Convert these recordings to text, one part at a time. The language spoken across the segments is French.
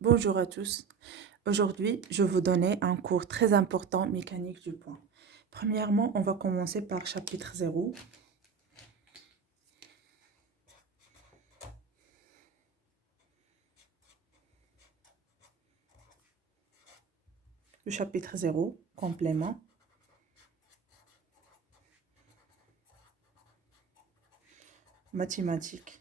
Bonjour à tous. Aujourd'hui, je vais vous donner un cours très important mécanique du point. Premièrement, on va commencer par chapitre 0. Le chapitre 0, complément. Mathématiques.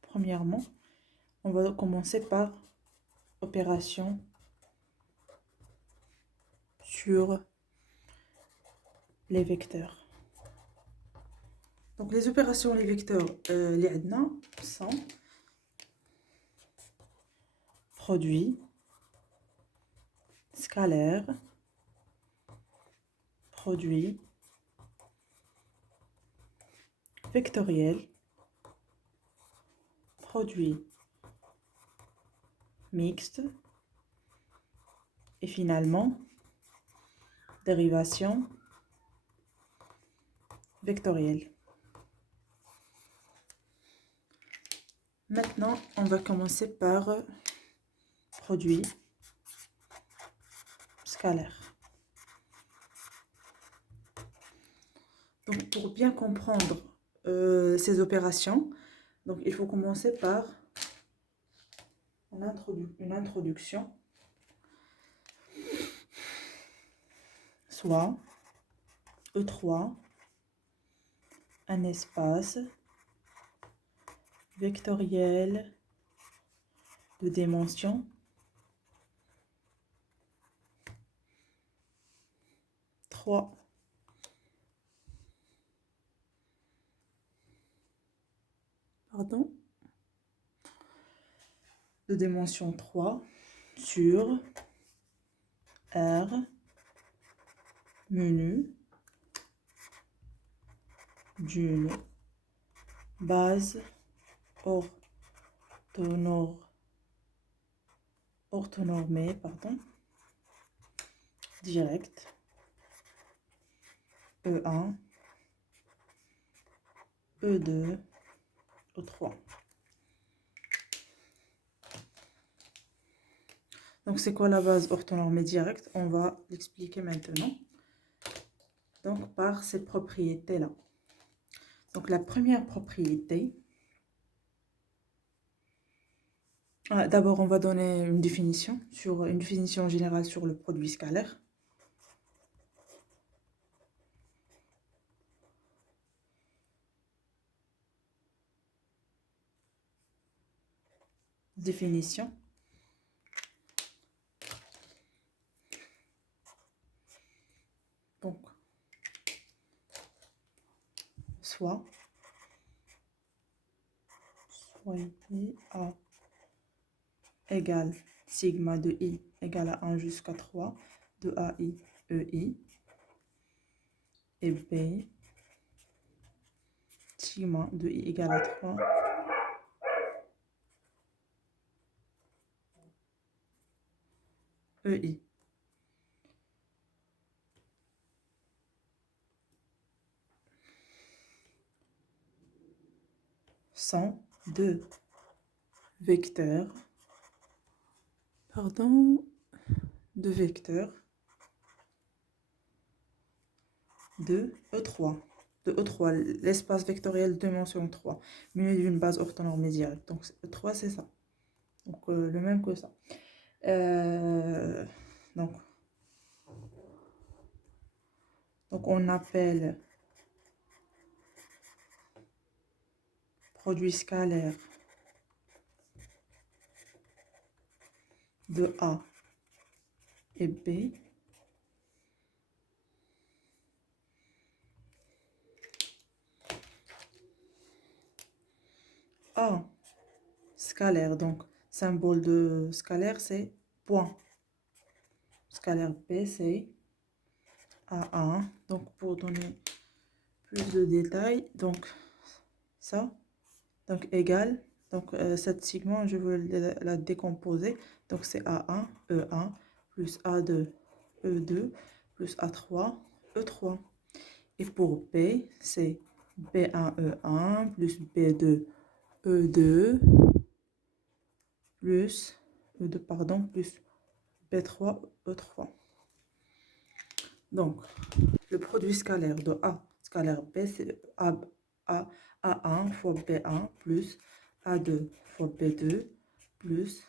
Premièrement, on va commencer par opération sur les vecteurs. Donc les opérations les vecteurs les عندنا sont produit scalaire, produit vectoriel, produit mixte et finalement dérivation vectorielle. Maintenant, on va commencer par produit scalaire. Donc, pour bien comprendre ces opérations, donc, il faut commencer par une introduction, soit E3, un espace vectoriel de dimension 3. Pardon, de dimension 3 sur R menu d'une base orthonormée, directe E1, E2, E3. Donc, c'est quoi la base orthonormée directe? On va l'expliquer maintenant. Donc, par ces propriétés-là. Donc, la première propriété, d'abord, on va donner une définition générale sur le produit scalaire. Définition. Donc, soit I A égale sigma de I égale à 1 jusqu'à 3 de AI EI et B sigma de I égale à 3 EI. Sont deux vecteurs, de E3. De E3, l'espace vectoriel de dimension 3, muni d'une base orthonormée directe. Donc E3, c'est ça. Donc le même que ça. Donc on appelle produit scalaire de A et B A scalaire. Donc symbole de scalaire, c'est point. Scalaire B, c'est A1. Donc pour donner plus de détails, donc ça, donc égal, donc cette sigma, je veux la décomposer, donc c'est A1, E1, plus A2, E2, plus A3, E3. Et pour B, c'est B1, E1 plus B2, E2 plus E2, pardon, plus B3, E3. Donc, le produit scalaire de A scalaire B, c'est A1 fois B1 plus A2 fois B2 plus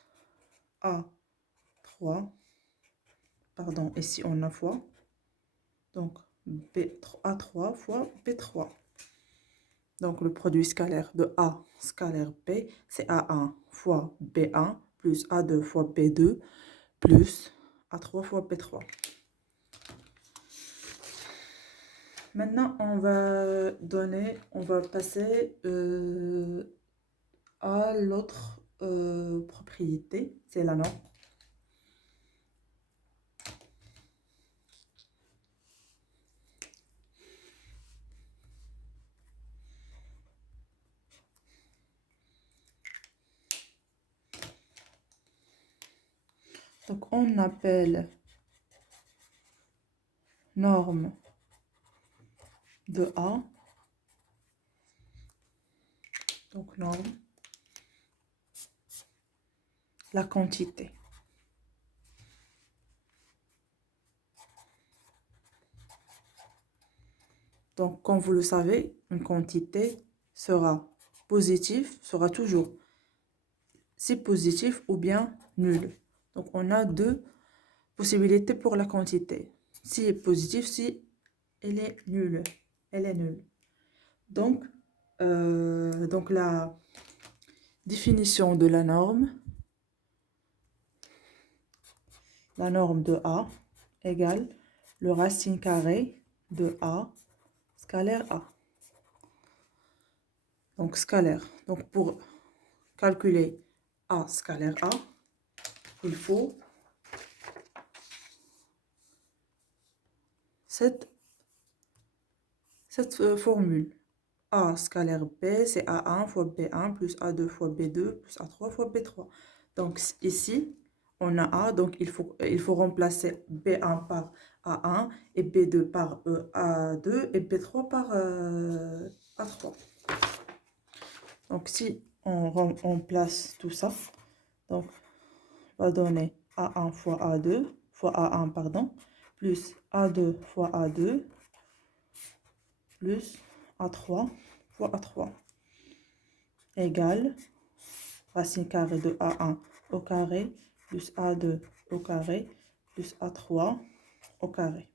A3, pardon, ici on a fois, donc A3 fois B3. Donc le produit scalaire de A scalaire B, c'est A1 fois B1 plus A2 fois B2 plus A3 fois B3. Maintenant, on va passer à l'autre propriété, c'est la norme. Donc, on appelle norme de A. Donc, norme, la quantité. Donc, comme vous le savez, une quantité sera positive, sera toujours si positif ou bien nul. Donc, on a deux possibilités pour la quantité. Si elle est positive, si elle est nulle. Elle est nulle. Donc la définition de la norme de A égale le racine carrée de A scalaire A. Donc scalaire. Donc pour calculer A scalaire A, il faut cette formule. A scalaire B, c'est A1 fois B1 plus A2 fois B2 plus A3 fois B3. Donc ici, on a A, donc il faut remplacer B1 par A1 et B2 par A2 et B3 par A3. Donc si on remplace tout ça, donc on va donner A1 fois A2 fois A1 pardon, plus A2 fois A2 plus A3 fois A3 égale racine carrée de A1 au carré plus A2 au carré plus A3 au carré.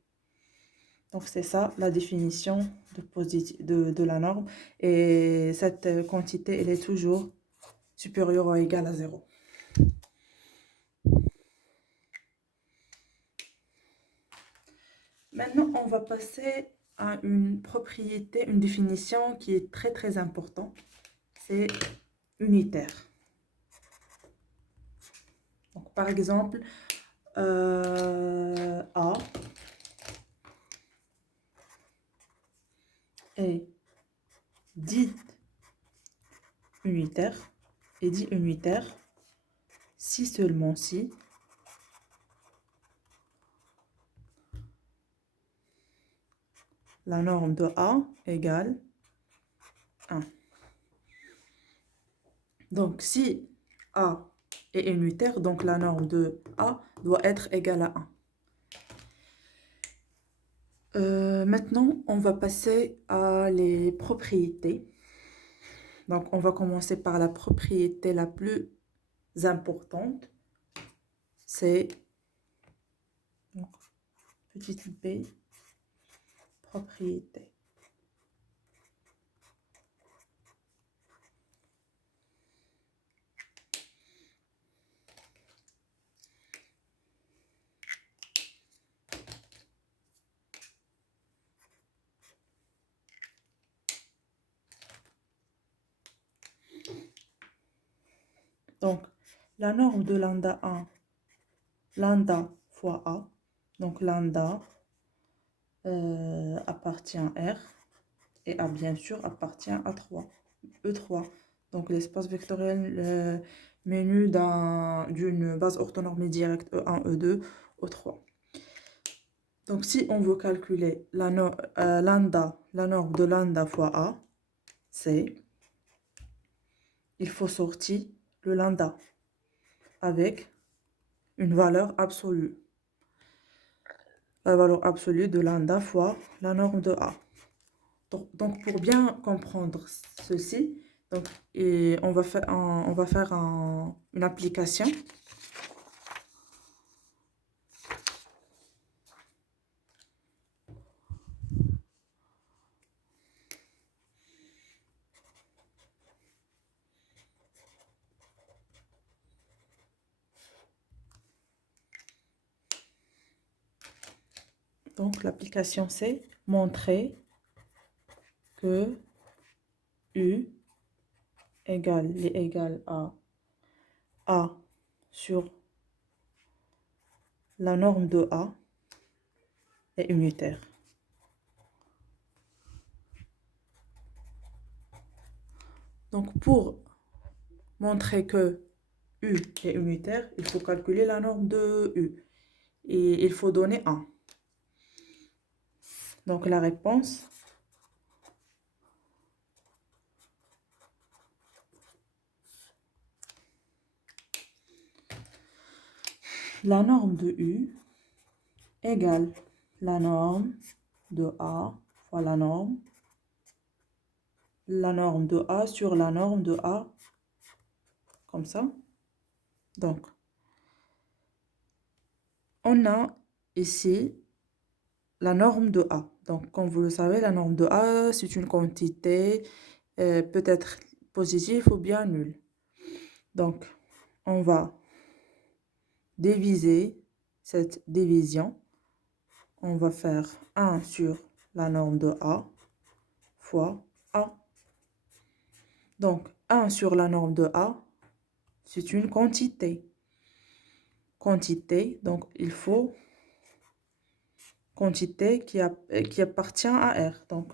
Donc c'est ça la définition de la norme. Et cette quantité, elle est toujours supérieure ou égale à 0. Maintenant, on va passer à une propriété, une définition qui est très très importante. C'est unitaire. Donc, par exemple, A est dit unitaire, si seulement si la norme de A égale 1. Donc, si A est unitaire, donc la norme de A doit être égale à 1. Maintenant, on va passer à les propriétés. Donc, on va commencer par la propriété la plus importante. C'est petite b, propriété. Donc, la norme de lambda 1, lambda fois A, donc lambda appartient à R, et A bien sûr appartient à 3, E3. Donc l'espace vectoriel menu d'une base orthonormée directe E1, E2, E3. Donc, si on veut calculer lambda, la norme de lambda fois A, c'est, il faut sortir le lambda avec une valeur absolue. La valeur absolue de lambda fois la norme de A. Donc pour bien comprendre ceci, donc, on va faire une application. Donc l'application c'est montrer que U égale à A sur la norme de A est unitaire. Donc pour montrer que U est unitaire, il faut calculer la norme de U. Et il faut donner 1. Donc la réponse, la norme de U égale la norme de A fois la norme de A sur la norme de A, comme ça. Donc, on a ici la norme de A. Donc, comme vous le savez, la norme de A, c'est une quantité peut-être positive ou bien nulle. Donc, on va diviser cette division. On va faire 1 sur la norme de A fois A. Donc, 1 sur la norme de A, c'est une quantité. Quantité, donc il faut quantité qui appartient à R. Donc,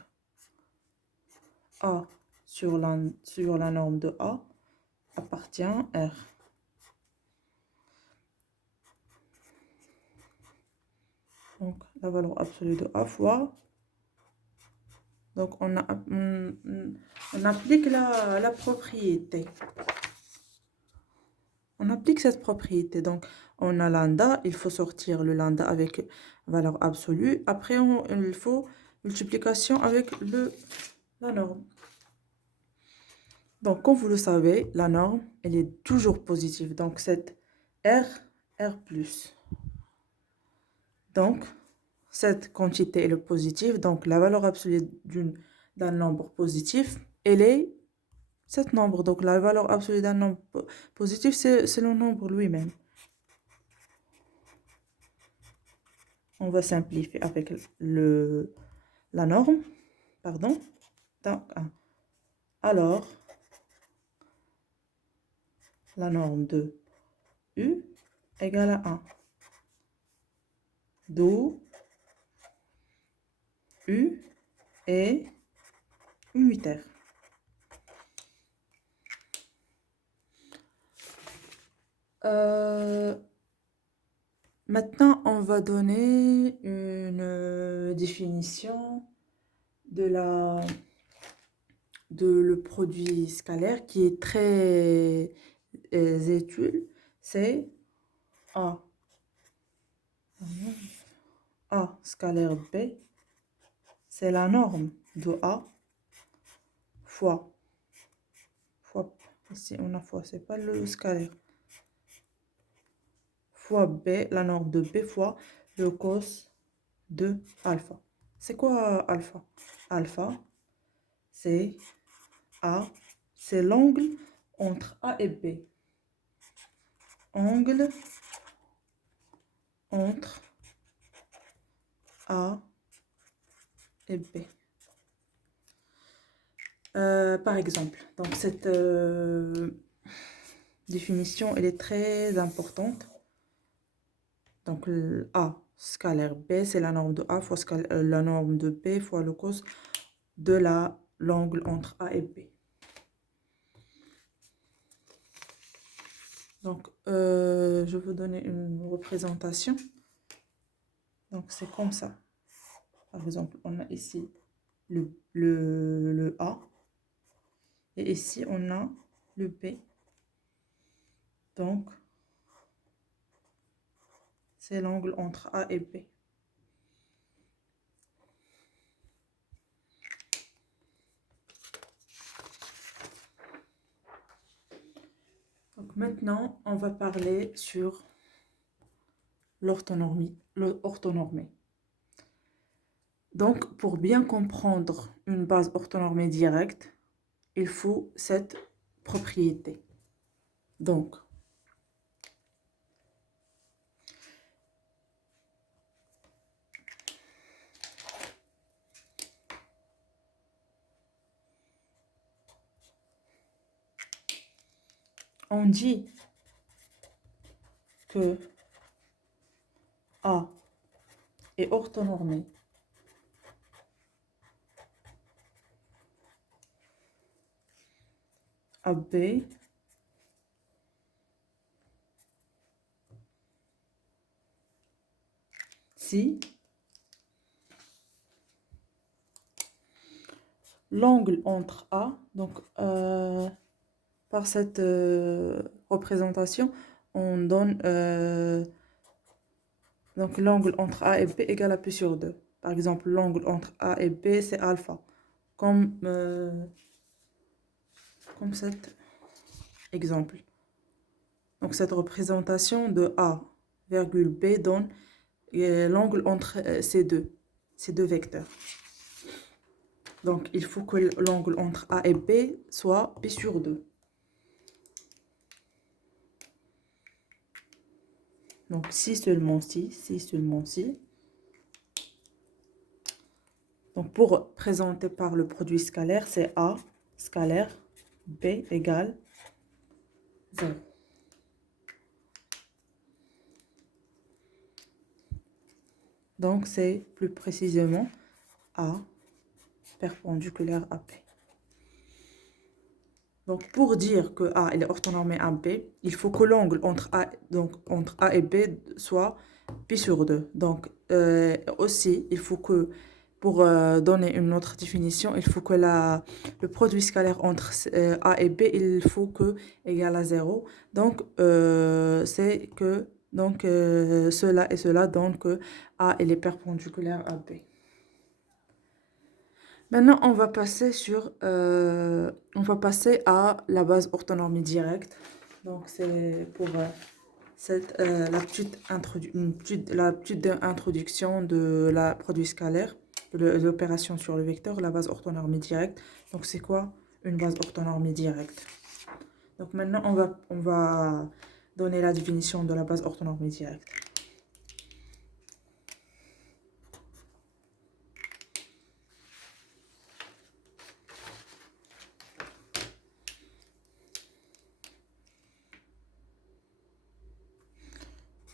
A sur la norme de A appartient à R. Donc, la valeur absolue de A fois. Donc, on applique la propriété. On applique cette propriété. Donc, on a lambda, il faut sortir le lambda avec valeur absolue. Après, il faut multiplication avec la norme. Donc, comme vous le savez, la norme, elle est toujours positive. Donc, c'est R plus. Donc, cette quantité est le positive. Donc, la valeur absolue d'un nombre positif, elle est cet nombre. Donc, la valeur absolue d'un nombre positif, c'est le nombre lui-même. On va simplifier avec la norme. Pardon. Donc, alors, la norme de U égale à 1. D'où U est unitaire. Maintenant, on va donner une définition de le produit scalaire qui est très utile. C'est A scalaire B, c'est la norme de A fois, ici on a fois, c'est pas le scalaire, fois B, la norme de B fois le cos de alpha. C'est quoi alpha? Alpha, c'est A, c'est l'angle entre A et B. Angle entre A et B. Par exemple, donc cette définition, elle est très importante. Donc, A scalaire B, c'est la norme de A fois la norme de B fois le cos de l'angle entre A et B. Donc, je vais vous donner une représentation. Donc, c'est comme ça. Par exemple, on a ici le A. Et ici, on a le B. Donc, c'est l'angle entre A et B. Donc maintenant, on va parler sur l'orthonormée. Donc, pour bien comprendre une base orthonormée directe, il faut cette propriété. Donc, on dit que A est orthonormé à B si l'angle entre A, donc par cette représentation, on donne donc l'angle entre A et B égale à P sur 2. Par exemple, l'angle entre A et B, c'est alpha. Comme cet exemple. Donc cette représentation de A, virgule B donne l'angle entre ces deux vecteurs. Donc il faut que l'angle entre A et B soit P sur 2. Donc si seulement si. Donc pour présenter par le produit scalaire, c'est A scalaire B égale 0. Donc c'est plus précisément A perpendiculaire à B. Donc pour dire que A est orthonormé à B, il faut que l'angle entre A et B soit Pi sur 2. Donc aussi, il faut que, pour donner une autre définition, il faut que le produit scalaire entre A et B, il faut que égale à 0. Donc c'est que cela et cela donne que A est perpendiculaire à B. Maintenant, on va passer à la base orthonormée directe. Donc, c'est pour la petite introduction de la produit scalaire, de l'opération sur le vecteur, la base orthonormée directe. Donc, c'est quoi une base orthonormée directe? Donc, maintenant, on va donner la définition de la base orthonormée directe.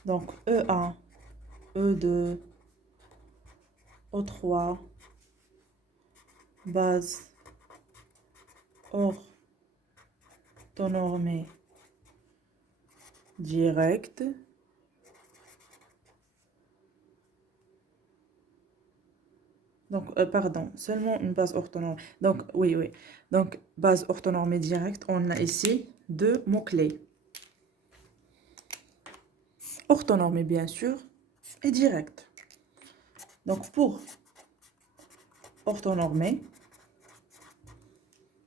Donc, E1, E2, O3, base orthonormée directe. Donc, pardon, seulement une base orthonormée. Donc, oui. Donc, base orthonormée directe, on a ici deux mots-clés. Orthonormée, bien sûr, et directe. Donc, pour orthonormée,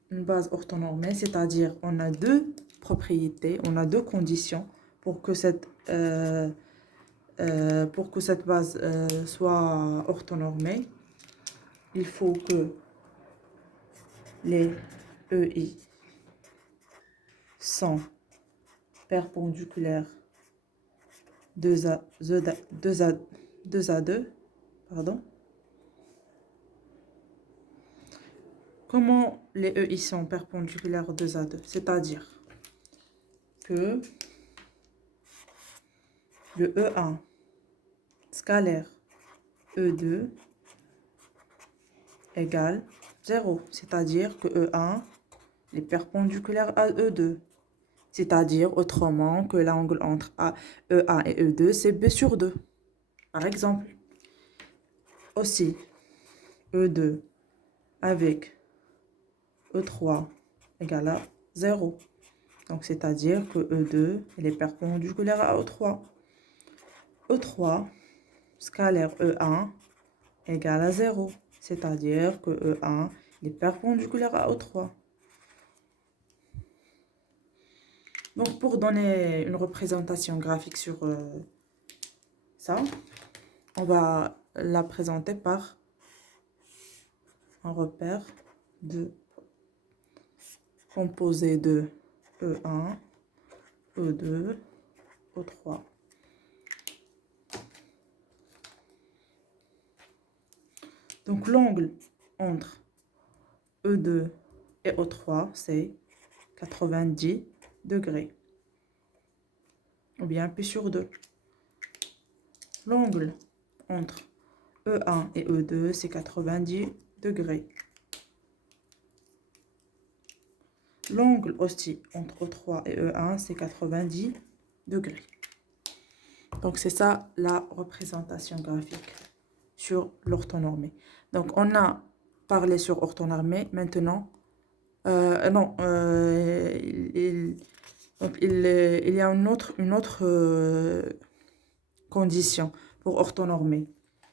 une base orthonormée, c'est-à-dire on a deux propriétés, on a deux conditions pour que cette base soit orthonormée. Il faut que les EI sont perpendiculaires 2 à 2, pardon. Comment les EI sont perpendiculaires 2 à 2? C'est-à-dire que le E1 scalaire E2 égale 0. C'est-à-dire que E1 est perpendiculaire à E2. C'est-à-dire autrement que l'angle entre E1 et E2, c'est B sur 2. Par exemple. Aussi, E2 avec E3 égale à 0. Donc, c'est-à-dire que E2, elle est perpendiculaire à E3. E3, scalaire E1, égale à 0. C'est-à-dire que E1 est perpendiculaire à E3. Donc, pour donner une représentation graphique sur ça, on va la présenter par un repère composé de E1, E2, E3. Donc, l'angle entre E2 et E3, c'est 90 degrés. Ou bien pi sur 2. L'angle entre E1 et E2, c'est 90 degrés. L'angle aussi entre E3 et E1, c'est 90 degrés. Donc, c'est ça la représentation graphique sur l'orthonormé. Donc, on a parlé sur orthonormé. Maintenant, donc, il y a une autre condition pour orthonormé.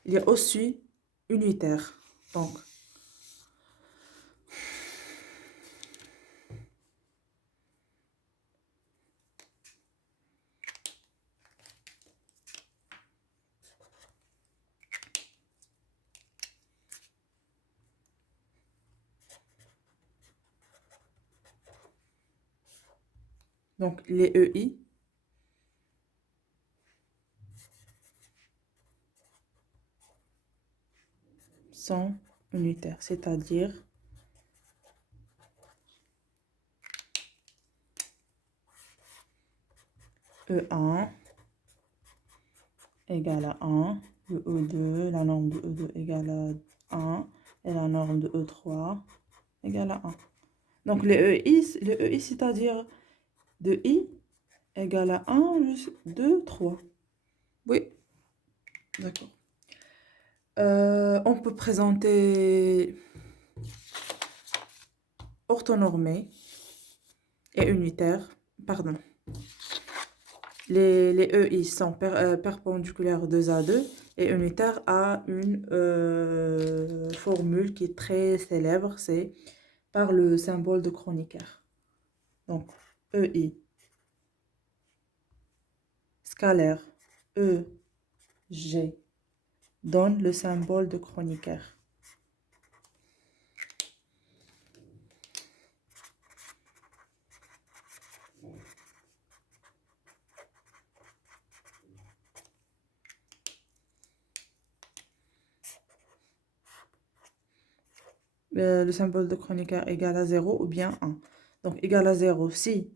Il y a aussi unitaire. Donc, les EI sont unitaires, c'est-à-dire E1 égale à 1, le E2, la norme de E2 égale à 1, et la norme de E3 égale à 1. Donc, les EI c'est-à-dire de I égale à 1, 2, 3. Oui, d'accord. On peut présenter orthonormé et unitaire, pardon. Les EI sont perpendiculaires 2 à 2 et unitaire a une formule qui est très célèbre, c'est par le symbole de Kronecker. Donc, EI scalaire EG donne le symbole de Kronecker. Le symbole de Kronecker égale à 0 ou bien 1. Donc, égal à 0 si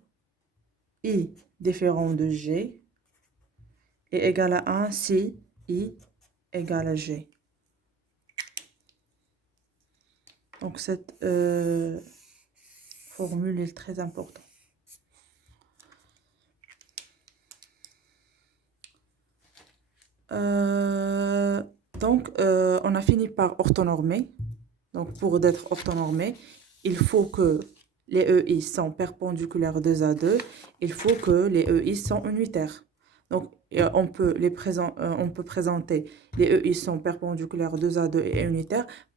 I différent de G et égal à 1 si I égale à G. Donc, cette formule est très importante. On a fini par orthonormer. Donc, pour être orthonormé, il faut que les EI sont perpendiculaires 2 à 2. Il faut que les EI sont unitaires. Donc, on peut présenter les EI sont perpendiculaires 2 à 2 et unitaires